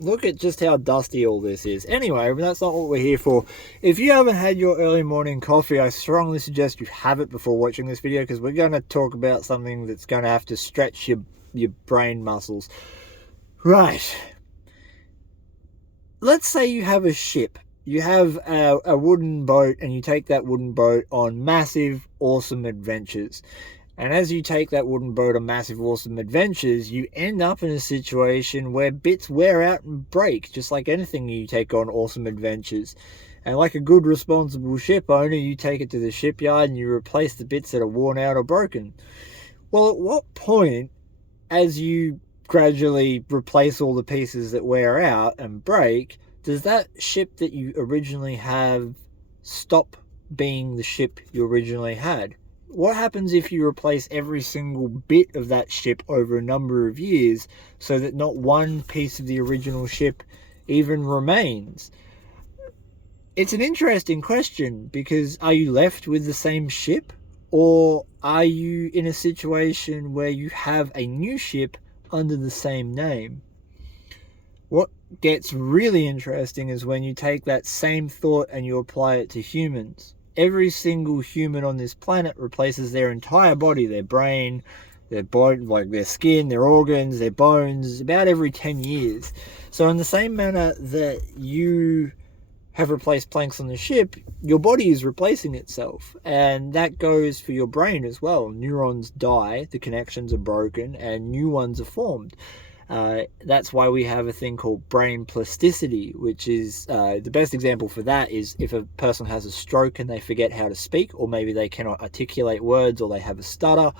Look at just how dusty all this is. Anyway, that's not what we're here for. If you haven't had your early morning coffee, I strongly suggest you have it before watching this video, because we're going to talk about something that's going to have to stretch your brain muscles. Right. Let's say you have a ship. You have a wooden boat, and you take that wooden boat on massive, awesome adventures. And as you take that wooden boat on massive, awesome adventures, you end up in a situation where bits wear out and break, just like anything you take on awesome adventures. And like a good, responsible ship owner, you take it to the shipyard and you replace the bits that are worn out or broken. Well, at what point, as you gradually replace all the pieces that wear out and break, does that ship that you originally have stop being the ship you originally had? What happens if you replace every single bit of that ship over a number of years so that not one piece of the original ship even remains? It's an interesting question, because are you left with the same ship, or are you in a situation where you have a new ship under the same name? What gets really interesting is when you take that same thought and you apply it to humans. Every single human on this planet replaces their entire body, their brain, their body, like their skin, their organs, their bones, about every 10 years. So in the same manner that you have replaced planks on the ship, your body is replacing itself. And that goes for your brain as well. Neurons die, the connections are broken, and new ones are formed. That's why we have a thing called brain plasticity, which is the best example for that is if a person has a stroke and they forget how to speak, or maybe they cannot articulate words, or they have a stutter.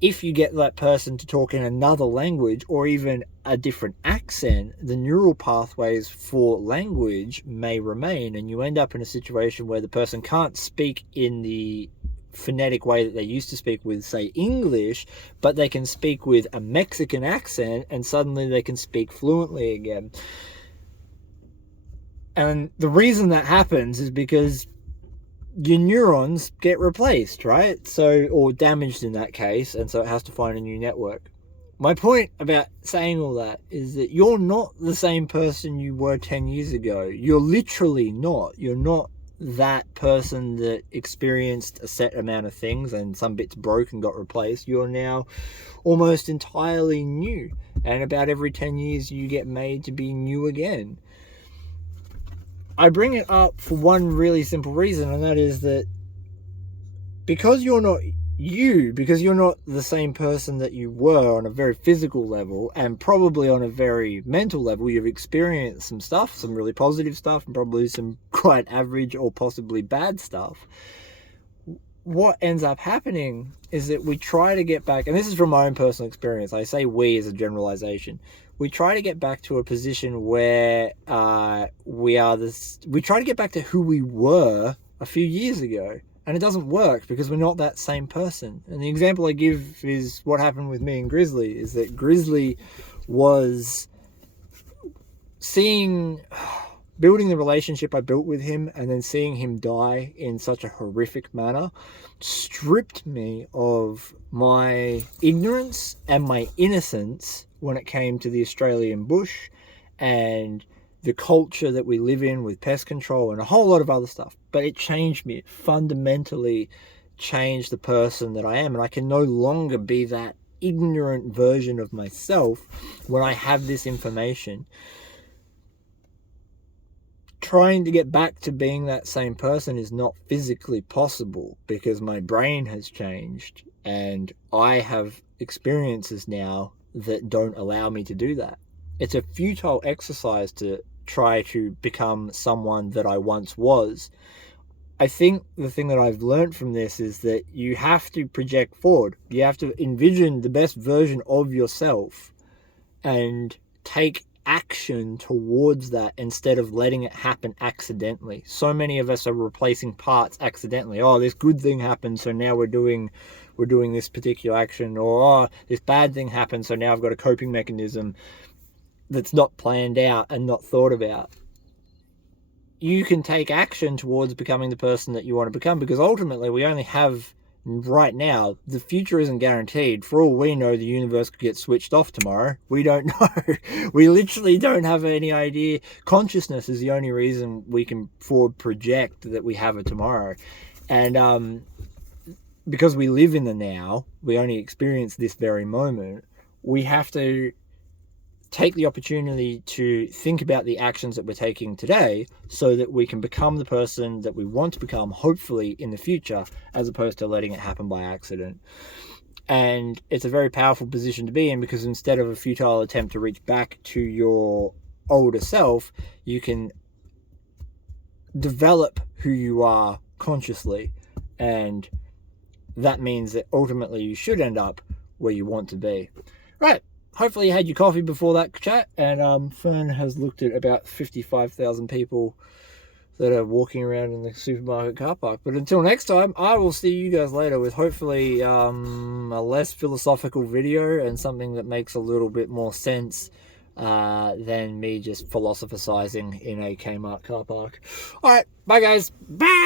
If you get that person to talk in another language, or even a different accent, the neural pathways for language may remain, and you end up in a situation where the person can't speak in the phonetic way that they used to speak with, say, English, but they can speak with a Mexican accent, and suddenly they can speak fluently again. And the reason that happens is because your neurons get replaced, right? So, or damaged in that case, and so it has to find a new network. My point about saying all that is that you're not the same person you were 10 years ago. You're literally not. You're not that person that experienced a set amount of things and some bits broke and got replaced. You're now almost entirely new, and about every 10 years you get made to be new again. I bring it up for one really simple reason, and that is that because you're not you, because you're not the same person that you were on a very physical level, and probably on a very mental level, you've experienced some stuff, some really positive stuff, and probably some quite average or possibly bad stuff. What ends up happening is that we try to get back, and this is from my own personal experience, I say we as a generalization, we try to get back to a position where we try to get back to who we were a few years ago. And it doesn't work because we're not that same person. And the example I give is what happened with me and Grizzly, is that Grizzly was building the relationship I built with him, and then seeing him die in such a horrific manner stripped me of my ignorance and my innocence when it came to the Australian bush and the culture that we live in with pest control and a whole lot of other stuff. But it changed me. It fundamentally changed the person that I am, and I can no longer be that ignorant version of myself when I have this information. Trying to get back to being that same person is not physically possible because my brain has changed and I have experiences now that don't allow me to do that. It's a futile exercise to try to become someone that I once was. I think the thing that I've learned from this is that you have to project forward. You have to envision the best version of yourself and take action towards that instead of letting it happen accidentally. So many of us are replacing parts accidentally. Oh, this good thing happened, so now we're doing this particular action. Or, oh, this bad thing happened, so now I've got a coping mechanism that's not planned out and not thought about. You can take action towards becoming the person that you want to become, because ultimately we only have right now, the future isn't guaranteed. For all we know, the universe could get switched off tomorrow. We don't know. We literally don't have any idea. Consciousness is the only reason we can forward project that we have a tomorrow. And because we live in the now, we only experience this very moment, we have to take the opportunity to think about the actions that we're taking today so that we can become the person that we want to become, hopefully, in the future, as opposed to letting it happen by accident. And it's a very powerful position to be in, because instead of a futile attempt to reach back to your older self, you can develop who you are consciously. And that means that ultimately you should end up where you want to be. Right. Hopefully you had your coffee before that chat, and Fern has looked at about 55,000 people that are walking around in the supermarket car park. But until next time, I will see you guys later with hopefully a less philosophical video and something that makes a little bit more sense than me just philosophizing in a Kmart car park. Alright, bye guys. Bye!